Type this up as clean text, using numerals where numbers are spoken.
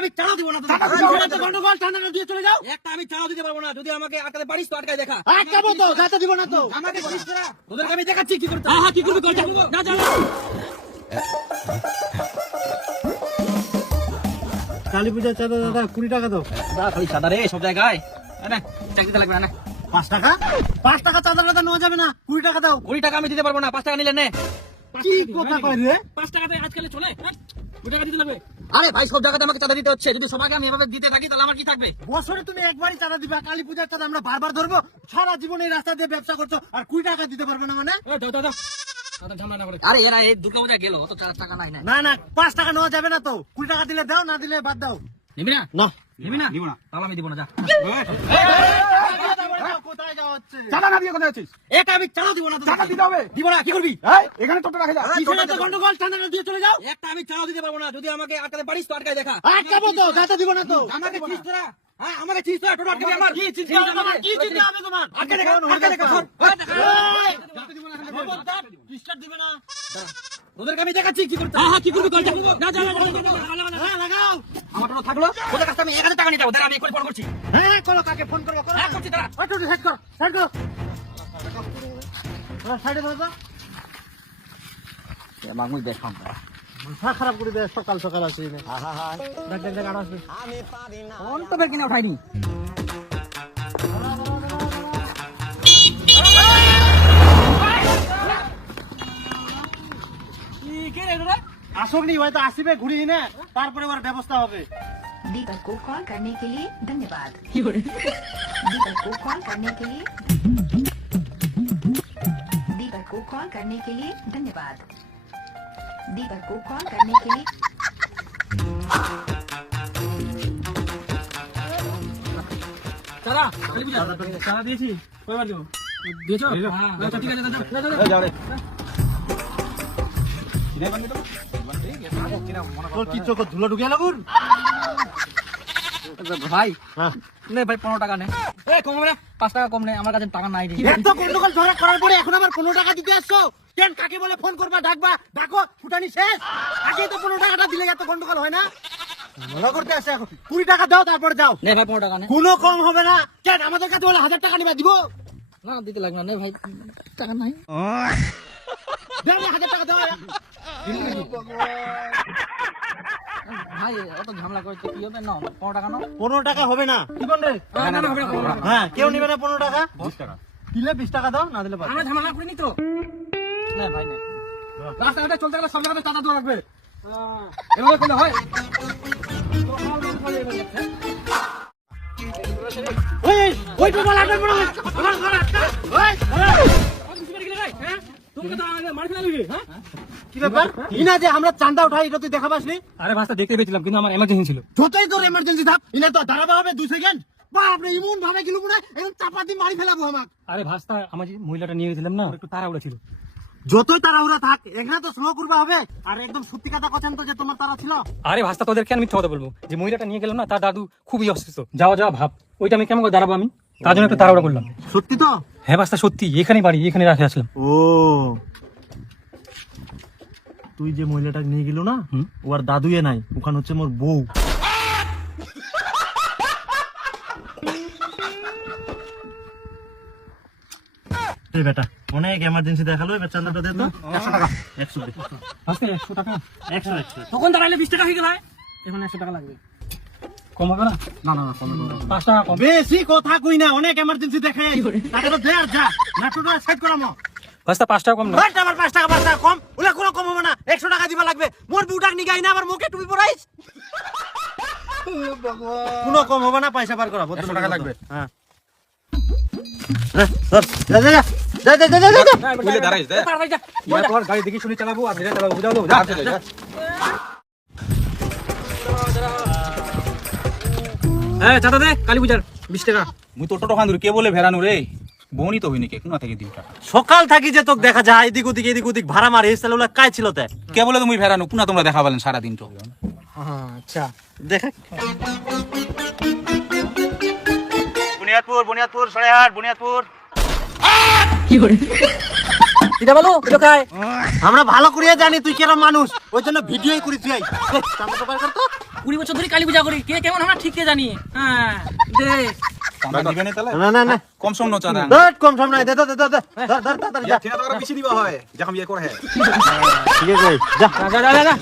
আমি চালাও দিব না তো গন্ডগোল ঠান্ডা দিয়ে চলে যাও। একটা আমি চালাও দিতে পারবো না, যদি আমাকে আটকাতে পারিস তো আটকায় দেখা। আটকাবো তো, যাতে দিব না তো। আমাকে বলিস না, তোদেরকে আমি দেখাচ্ছি কি করতে। হ্যাঁ কি করবি কর, না যা। কালী পূজার চাঁদা দাদা 20 টাকা দাও। দাদা খালি চাঁদা রে সব জায়গায়, না চাকরিতে লাগবে না। 5 টাকা? 5 টাকা চাঁদা দাদা নেওয়া যাবে না, 20 টাকা দাও। 20 টাকা আমি দিতে পারবো না, 5 টাকা নিলে নে। কি কথা কই রে? 5 টাকাতে আজকাল চলে, 2 টাকা দিতে লাগবে। আরে ভাই সব জায়গাতে আমাকে চাঁদা দিতে হচ্ছে, যদি সবাইকে আমি এভাবে দিতে থাকি তাহলে আমার কি থাকবে? বছরে তুমি একবারই চাঁদা দিবা, কালী পূজার চাঁদা আমরা বারবার ধরবো? সারা জীবন এই রাস্তা দিয়ে ব্যবসা করছো আর 20 টাকা দিতে পারবে না মানে? দাও আরে এরা এই দুর্গা পূজা গেল, অত 4 টাকা নাই না 5 টাকা নেওয়া যাবে না তো। 20 টাকা দিলে দাও, না দিলে বাদ দাও। নিবি না? না নিবি না? নিব না, তাহলে আমি দিব না। যা কোথায় যাওয়া হচ্ছে? চাঁদা না দিয়ে কোথায় আছিস? এটা আমি চাঁদা দিব না তো। চাঁদা দিতে হবে। দিব না, কি করবি? এখানে টোটো রাখে যা। কিসের তো গন্ডগোল ঠান্ডা দিয়ে চলে যাও। একটা আমি চাঁদা দিতে পারবো না, যদি আমাকে আটকাতে পারিস তো আটকায় দেখা। আটকাবো তো, যাতে দিব না তো। আমাকে চিস তোরা, হ্যাঁ আমাকে চিস তোরা, টোটো আটকাবি আমার। কি চিস আমার? কি চিস হবে তোমার? আটকে দেখা, আটকে দেখা। যাতে দিব না, খবরদার ডিস্টার্ব দিবে না। ওদেরকে আমি দেখাচ্ছি কি করতে। হ্যাঁ কি করবি কর, না যা লাগাও। আমার টোটো থাকলো, ওদের কাছে আমি 1000 টাকা নিতে হবে। আমি এখন ফোন করছি। হ্যাঁ করো, কাকে ফোন করবো? করো। হ্যাঁ করছি, দাঁড়া। ওই টোটো সেট কর, সেট কর। সাইডে দাও তো। মাগুই দেখাম, মাথা খারাপ করে দে। সকাল সকাল আসি না। দেখ দেখ দেখ আড়া আসবে। আমি পারি না, ফোন তো বের কিনে উঠাইনি। কি রে রে? আসবনি হয়তো আসিবে, ঘুরি না, তারপরে ওর ব্যবস্থা হবে। दीपक को कॉल करने के लिए धन्यवाद। दीपक को कॉल करने के लिए दीपक को कॉल करने के लिए धन्यवाद। दीपक को कॉल करने के लिए চারা খালি বুঝা চারা দিয়েছি, কয়বার দেব? দিয়েছো? হ্যাঁ আচ্ছা ঠিক আছে, যাও রে। কিনে বানি তো তোর কি চোখ ধুলো ঢুকে গেল গুর? ভাই হ্যাঁ নে ভাই 15 টাকা নে। এই কম না, 5 টাকা কম নে, আমার কাছে টাকা নাই রে। এত গন্ডগোল ঝগড়া করার পরে এখন আবার 15 টাকা দিতে আসছো কেন? কাকে বলে ফোন করবা, ডাকবা, ডাকো, ফুটানি শেষ। আগে তো 15 টাকাটা দিলে এত গন্ডগোল হয় না। মজা করতে আসে এখন। 20 টাকা দাও তারপর যাও। নে ভাই 15 টাকা নে। কোনো কম হবে না কেন? আমাদের কাছে বলে 1000 টাকা নিবা, দিব না? দিতে লাগবে না। নে ভাই টাকা নাই। দাও 1000 টাকা দাও। ভাই অত ঝামেলা করতে কি হবে? না 15 টাকা নাও। 15 টাকা হবে না। কি কোন রে? না না হবে না। হ্যাঁ কেউ নিবে না 15 টাকা। 20 টাকা দিলে 20 টাকা দাও, না দিলে বাদ। আমরা ঝামেলা করিনি তো। না ভাই না, রাস্তাঘাটে চলতে গেলে সব জায়গাতে চাঁদা দেওয়া লাগবে। এভাবে করলে হয়? ওই ওই তো বলা আটক করো। ওই তুমি তো আমাদের মার ফেলা দিবি। হ্যাঁ কি ব্যাপার? ইনা যে আমরা চাঁদা উঠাই, এটা তুই দেখা পাসনি? আরে ভাষা দেখতে পেয়েছিলাম, কিন্তু আমার এমার্জেন্সি ছিল। যতই তোর এমার্জেন্সি থাক, ইনা তো দাঁড়াবা হবে 2 সেকেন্ড। বাপ রে, ইমন ভাবে গেল মনে একদম চাপা দিয়ে মারি ফেলাবো আমাক। আরে ভাষা আমার যে মহিলাটা নিয়ে গেছিলাম না, একটু তাড়াহুড়া ছিল। যতই তাড়াহুড়া থাক, এখানে তো স্লো করবা হবে। আর একদম সত্যি কথা কথা তো যে তোমার তাড়া ছিল। আরে ভাষা তোদেরকে আমি মিথ্যা কথা বলবো? যে মহিলাটা নিয়ে গেলাম না, তার দাদু খুবই অসুস্থ। যাওয়া যাওয়া ভাব, ওইটা আমি কেমন করে দাঁড়াবো আমি? তার জন্য একটু তাড়াহুড়া করলাম। সত্যি তো? হ্যাঁ ভাষা সত্যি, এখানেই বাড়ি, এখানে রাখে আসলাম। ও তুই যে মহিলাটা নিয়ে গেল না, ওর দাদুয়ে নাই, ওখানে হচ্ছে মোর বউ। এই বেটা অনেক এমার্জেন্সি দেখালো, এবার চাঁদাটা দে তো। 100 টাকা। 100 দে। আজকে 100 টাকা? 100 100 তখন দাঁড়াইলে 20 টাকা হয়ে গেল। এখন 100 টাকা লাগবে। কম হবে না? না না কম হবে না। 5 টাকা কম। বেশি কথা কই না, অনেক এমার্জেন্সি দেখাই। টাকা তো দে আর যা, না টোটো সেট করামো। বাস্তা 5 টাকা কম না। বাট আমার 5 টাকা কম, ওলা কোনো কম হবে না। 100 টাকা দিবা লাগবে। মোর বুটাক নি গাই না, আমার মুখে টুপি পরাইস। ভগবান কোনো কম হবে না, পয়সা বার করা। 100 টাকা লাগবে। হ্যাঁ ধর যা যা যা যা যা যা যা বলে দাঁড়াইস দে। তাড়াতাড়ি যা। মই তোর গাড়ি দেখি শুনি চালাবো, আর ধীরে চালাবো, বুঝাও যা যা। এই চাঁদা দে, কালী পূজার 20 টাকা। মুই তো টোটো খান্দুর কে বলে ভেরানু রে, বনি তো হইনি কে কোনা থেকে দিও টাকা। সকাল থাকি যে তোকে দেখা যায় এদিক ওদিক ভাড়া মারিস, তাহলে ওলা কাই ছিল তে? কে বলে তুমি ভেরানু, কোনা তোমরা দেখা বলেন সারা দিন তো। আচ্ছা দেখা। বুনিয়াদপুর সরাইহাট বুনিয়াদপুর। কি করে এটা বলো? এটা খায় আমরা ভালো করিয়া জানি তুই কেরম মানুষ, ওই জন্য ভিডিওই করি তুই। চাঁদা তো বার কর তো। 20 বছর ধরে কালী পূজা করি, কে কেমন আমরা ঠিক কে জানি। হ্যাঁ দে। চাঁদা দিবে না তাহলে? না না না কম সম ন চাঁদা। ধর কম সামনে দে দে দে দে ধর ধর তাড়াতাড়ি যা ঠিক আছে, বেশি দিবা হয় যখন বিয়ে করে। ঠিক আছে যা যা যা যা।